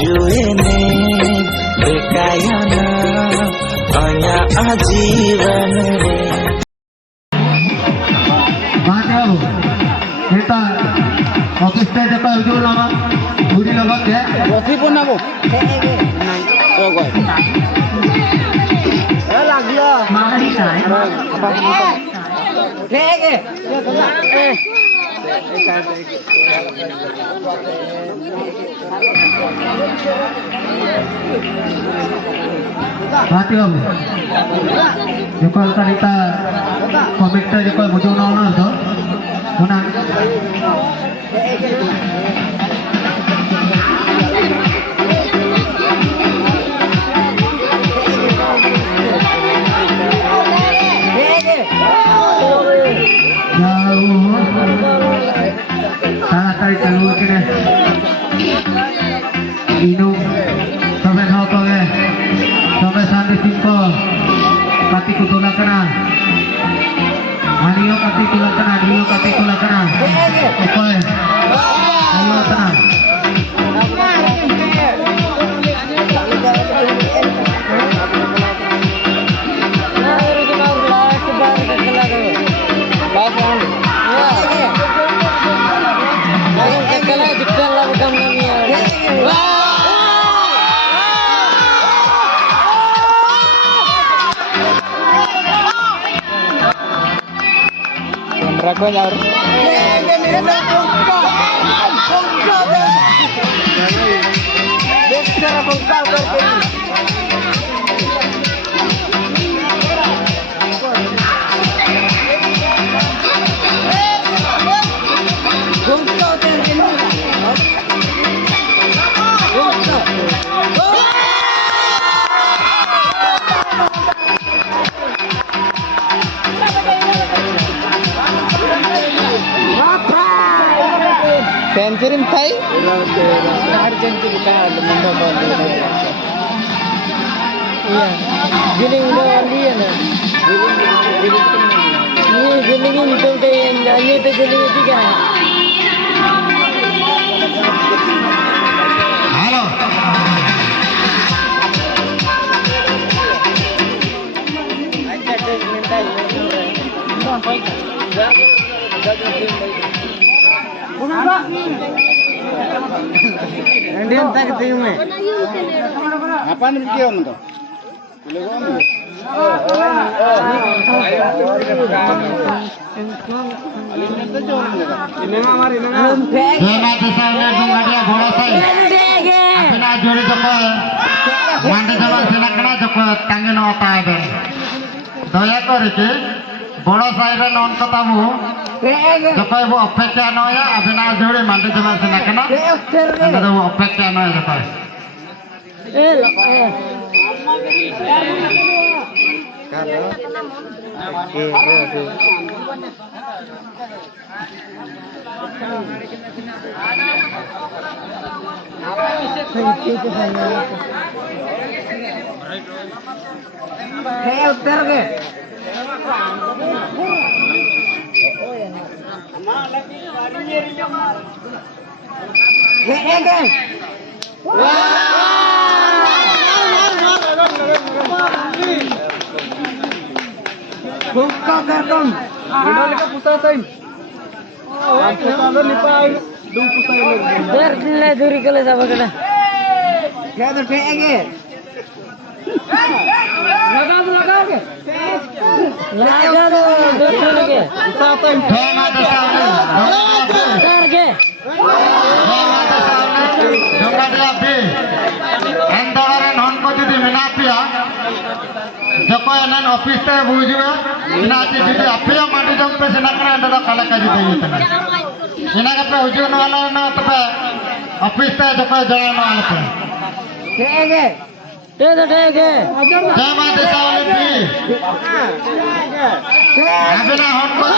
जुएने बेकायाना अया आजीवन रे मानव kita office teh japa ujung nama budi lobak ya Kopi pun nabo. Oh, gua. Lagi ya. mahari sai Lege. Mati om. Jokal kita komikta jokal ujung nama tu, mana? ताड़ाताड़ी चलू के इनु तबे न तबे तबे शांति सिंह को काती को तोला कना आनियो काती तोला कना नियो काती तोला कना ओके आयो तना Rako nyaur. सेंचुरी में खाई हर सेंचुरी का मुंडा बांध दिया iya giling udah wali ya na ini giling itu deh nanya itu giling tiga halo Indian tak ketemu me. Apa nih kau mentu? बड़ा साइड नॉन कताबू जको वो अपेक्षा नया अभिना जोड़े मांडे जमा से नकना अंदर वो अपेक्षा नया जको उत्तर के Buka karton. Udah leka pusasain. Aku kalau nipai dua pusain lagi. Derne duri kalau sama kena. क्या तो ठेकेंगे लगा दो लगाओगे लगा दो दो लगे उठाते हैं ठेना तो सामने उतार के ठेना तो सामने जोंगाड़िया भी अंदर नॉन को जुदी मिना पिया जको एनन ऑफिस ते बुझुए इना ची जुदी अपिया माटी जम पे से नकरा अंदर तो काला का जुदी इतना इना के पे हुजून वाला ना तो पे ऑफिस ते जको जड़ा ना वाला पे ठेके दे दो ठेके जय माता सावली भी अभी ना हमको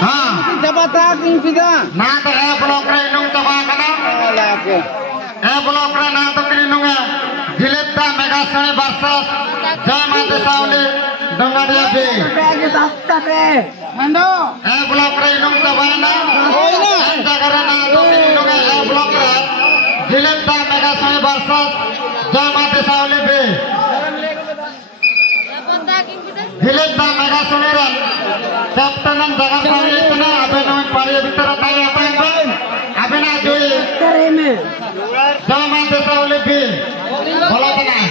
हाँ Jabatan king pida. ना तो ए ब्लॉक रे इनुंग तबा कना ए ब्लॉक रे ना तो किनुंग जिलेता मेगा सने वर्षस जय माते सावली डंगाडिया बे Pegi sasta ke. Mando. ए ब्लॉक रे इनुंग तबा ना ए जगह रे ना तो किनुंग ए ब्लॉक रे जिलेता मेगा सने वर्षस जय माते सावली बे जिलेता मेगा सने रे कैप्टन जगह सावली तना अबे नों पारी भीतर ताई अबे ना जोई Tere me. Sama desa oleh B. Bola tengah.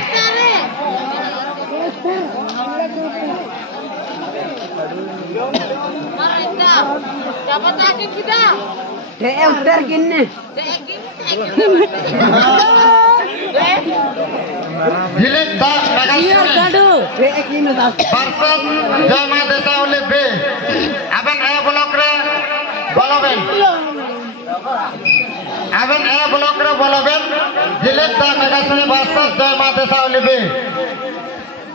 Dapat lagi kita. Te utter kinne. Hilik da Iya Megasone. kado. Te kinne das. Versus Sama desa oleh B. Aben A blok re boloben. Aben A blok re boloben. Hilik da Megasone versus Sama desa oleh B.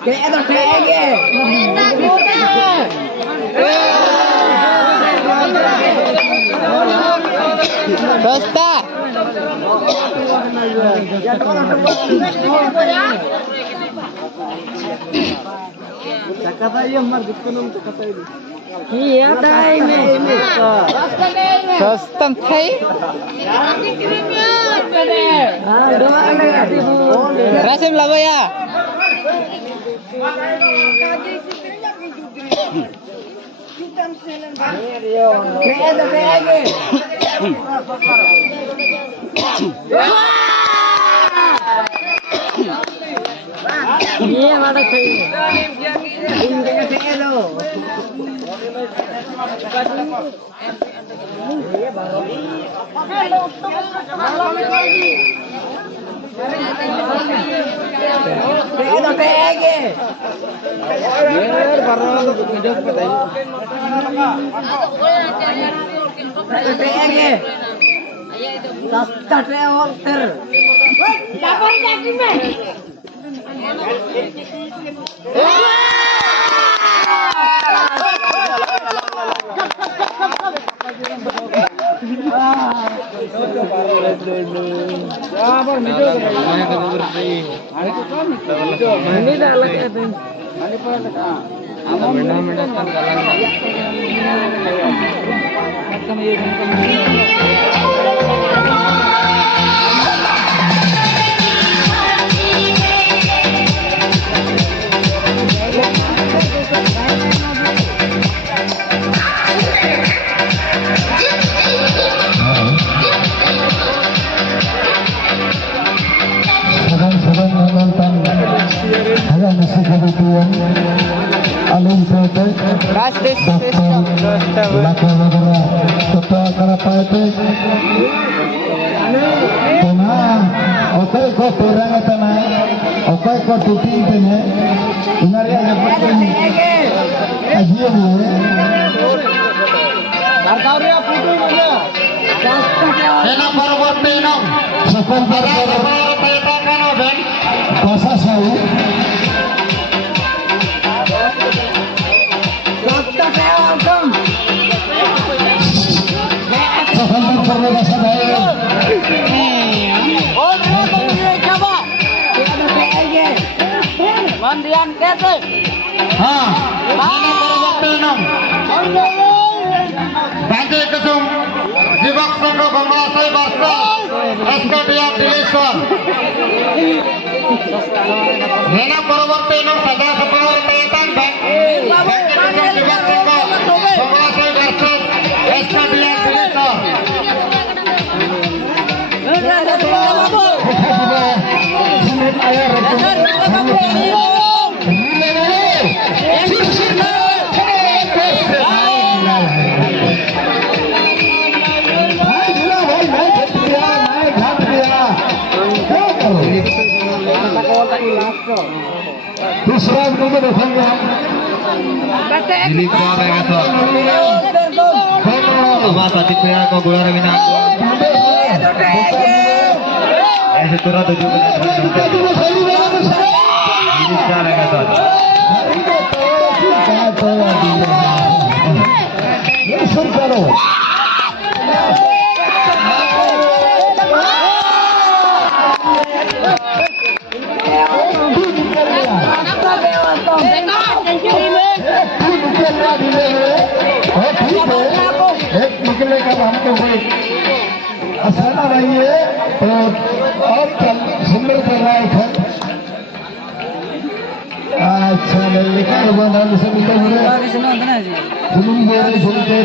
Te edo te ege. Sasta. Iya dai me. Sastan thai. Rasim lago ya. Iya mana sih? Ini kayak lo. Itu tege. Biar baru video बताइए. Tege. Sasta tege order. Dapat lagi me. Ena परवर्ती नौ सफल पैदा कनो Ben कोसा साउ Sasta tege welcome. सफल करने का समय और ये coba. Itu tege. Mandian kete. हाँ ena परवर्ती नौ बाजे कसम जीवक संघ गंगा से वर्षा एस्कटिया दिलेश्वर ena परवर्ती नौ सदा सफल पैदा बाजे कसम जीवक संघ गंगा से वर्षा एस्कटिया दिलेश्वर दूसरा नंबर देखेंगे को गोला रवीना ऐसे तुरंत एक निकले का हमको कोई आसाना नहीं है और सुंदर कर रहा है। अच्छा लिखा हुआ नाम से निकल हुए फिल्म दे रहे सुनते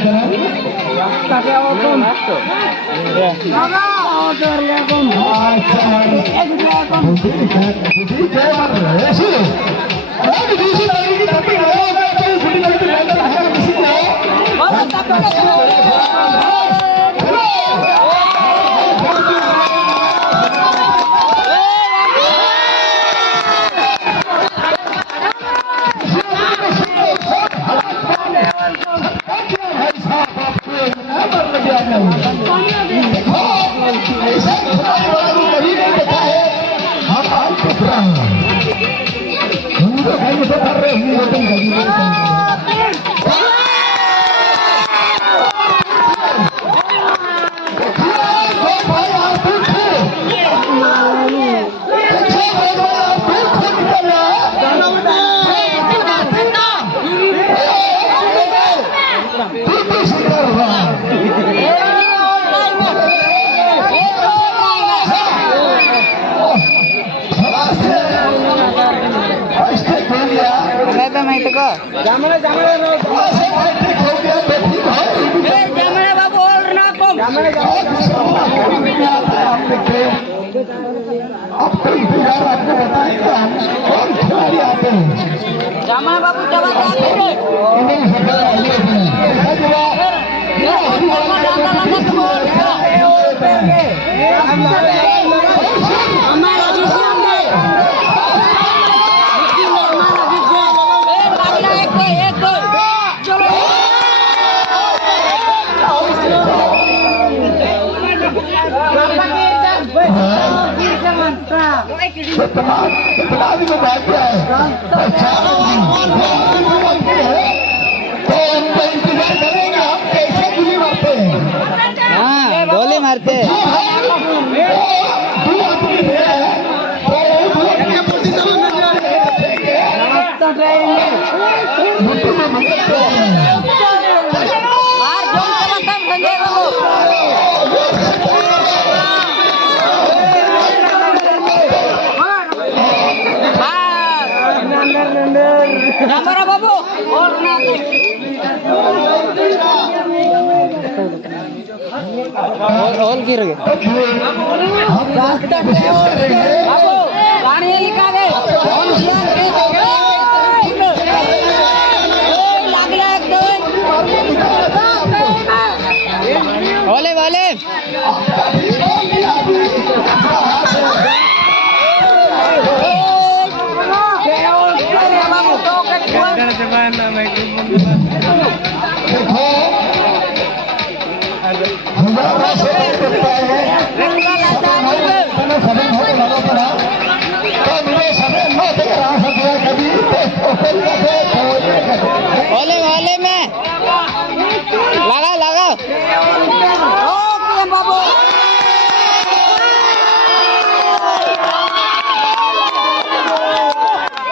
बाबू और ना कम अब तो इंतजार आपको बताएंगे हम कौन खिलाड़ी आते हैं। जामा बाबू जबरदस्त कितना भी में बात क्या है तो उनको इंतजार करेंगे हम कैसे गोली मारते हैं। हाँ गोली मारते हमारा बाबू और ना और गिर गए बाबू गाड़ी लिखा गए बोले बोले देखो